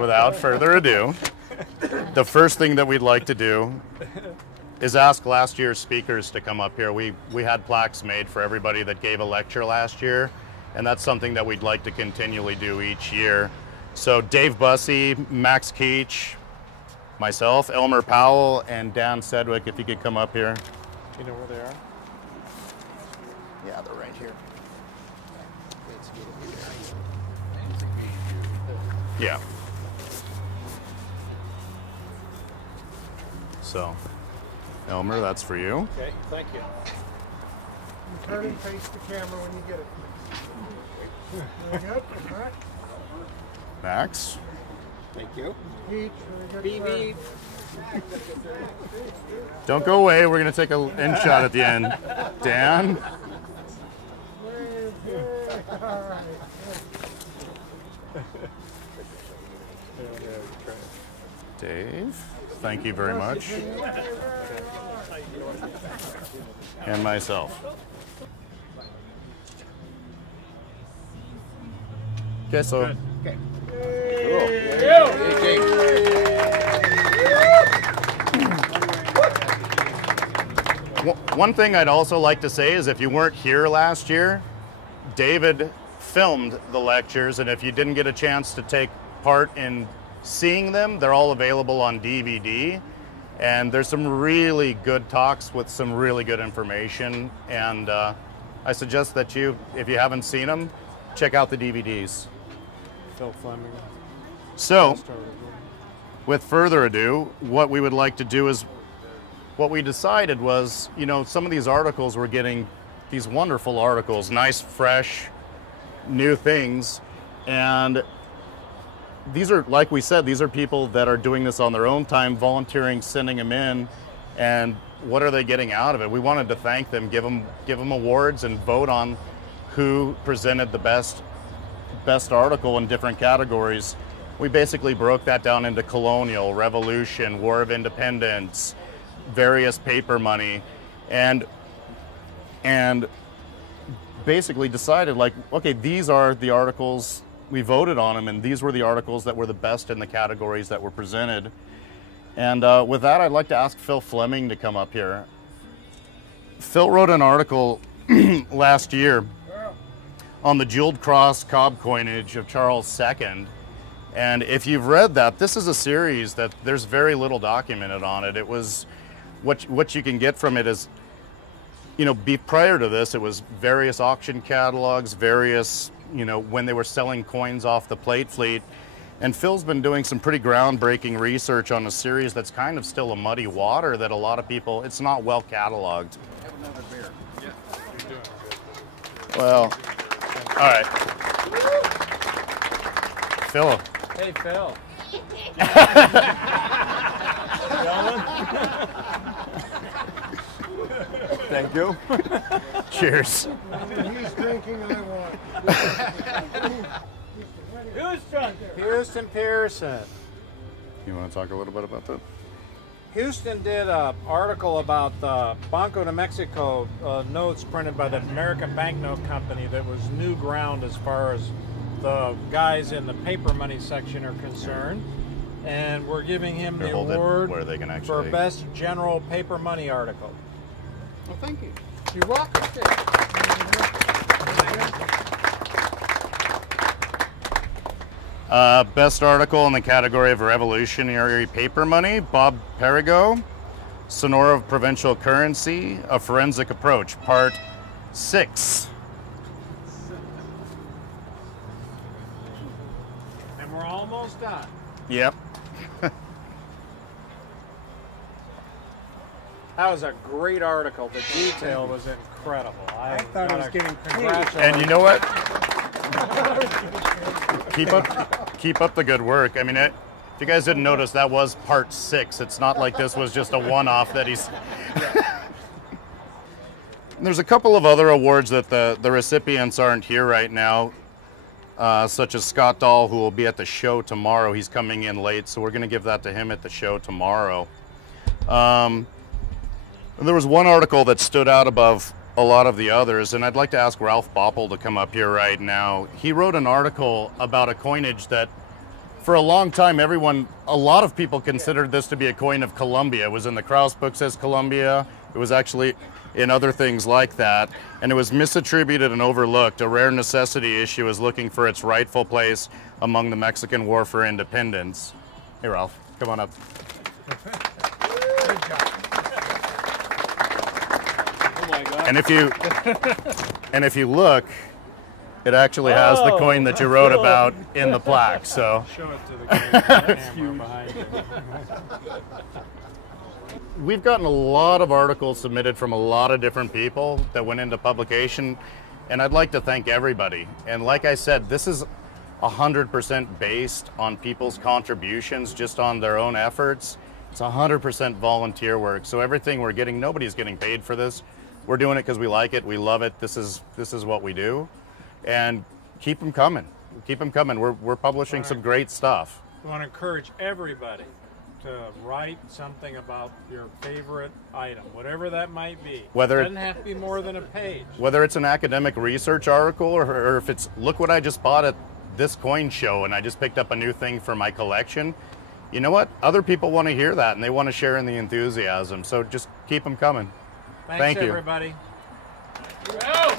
without further ado, the first thing that we'd like to do is ask last year's speakers to come up here. We had plaques made for everybody that gave a lecture last year, and that's something that we'd like to continually do each year. So Dave Bussey, Max Keach, myself, Elmer Powell, and Dan Sedgwick, if you could come up here. Do you know where they are? Yeah, they're right here. Yeah. So, Elmer, that's for you. Okay, thank you. Turn and face the camera when you get it. Very good. All right. Max. Thank you. Beep, Beep, beep. Don't go away. We're going to take an end shot at the end. Dan. All right. Dave. Thank you very much. And myself. Okay, so. Okay. One thing I'd also like to say is if you weren't here last year, David filmed the lectures, and if you didn't get a chance to take part in seeing them, they're all available on DVD. And there's some really good talks with some really good information. And I suggest that you, if you haven't seen them, check out the DVDs. Phil Fleming. So, with further ado, what we would like to do is, what we decided was, you know, some of these articles were getting these wonderful articles, nice, fresh, new things. And these are, like we said, these are people that are doing this on their own time, volunteering, sending them in, and what are they getting out of it? We wanted to thank them, give them awards, and vote on who presented the best article in different categories. We basically broke that down into colonial, revolution, war of independence, various paper money, and basically decided, like, okay, these are the articles. We voted on them, and these were the articles that were the best in the categories that were presented. And with that, I'd like to ask Phil Fleming to come up here. Phil wrote an article last year on the jeweled cross cob coinage of Charles II. And if you've read that, this is a series that there's very little documented on it. It was, what you can get from it is, you know, prior to this, it was various auction catalogs, various, you know, when they were selling coins off the plate fleet. And Phil's been doing some pretty groundbreaking research on a series that's kind of still a muddy water that a lot of people, it's not well cataloged. Have another beer. Yeah, you're doing good. Well, all right. Phil. Hey, Phil. Thank you. Cheers. He's drinking, I want. Houston Pearson. You want to talk a little bit about that? Houston did an article about the Banco de Mexico notes printed by the American Banknote Company that was new ground as far as the guys in the paper money section are concerned. And we're giving him the award where they can for Best General Paper Money Article. Well, thank you. You're welcome. Best article in the category of revolutionary paper money, Bob Perigo, Sonora Provincial Currency, A Forensic Approach, Part 6. And we're almost done. Yep. That was a great article. The detail was incredible. I thought it was getting congratulations. And you know what? Keep up the good work. I mean, if you guys didn't notice, that was part 6. It's not like this was just a one-off that he's... There's a couple of other awards that the recipients aren't here right now, such as Scott Dahl, who will be at the show tomorrow. He's coming in late, so we're going to give that to him at the show tomorrow. There was one article that stood out above a lot of the others, and I'd like to ask Ralph Boppel to come up here right now. He wrote an article about a coinage that, for a long time, a lot of people considered this to be a coin of Colombia. It was in the Kraus books as Colombia. It was actually in other things like that. And it was misattributed and overlooked. A rare necessity issue is looking for its rightful place among the Mexican War for Independence. Hey, Ralph, come on up. Good job. Oh my God. And if you look, it actually has the coin that you wrote about in the plaque. So Show it to the camera behind you. we've gotten a lot of articles submitted from a lot of different people that went into publication, and I'd like to thank everybody. And like I said, this is 100% based on people's contributions, just on their own efforts. It's 100% volunteer work. So everything we're getting, nobody's getting paid for this. We're doing it because we like it, we love it. This is what we do. And keep them coming. Keep them coming. We're publishing some great stuff. I want to encourage everybody to write something about your favorite item, whatever that might be. Whether it doesn't have to be more than a page. Whether it's an academic research article or if it's, look what I just bought at this coin show and I just picked up a new thing for my collection. You know what? Other people want to hear that and they want to share in the enthusiasm. So just keep them coming. Thanks, Thank you. everybody. Go!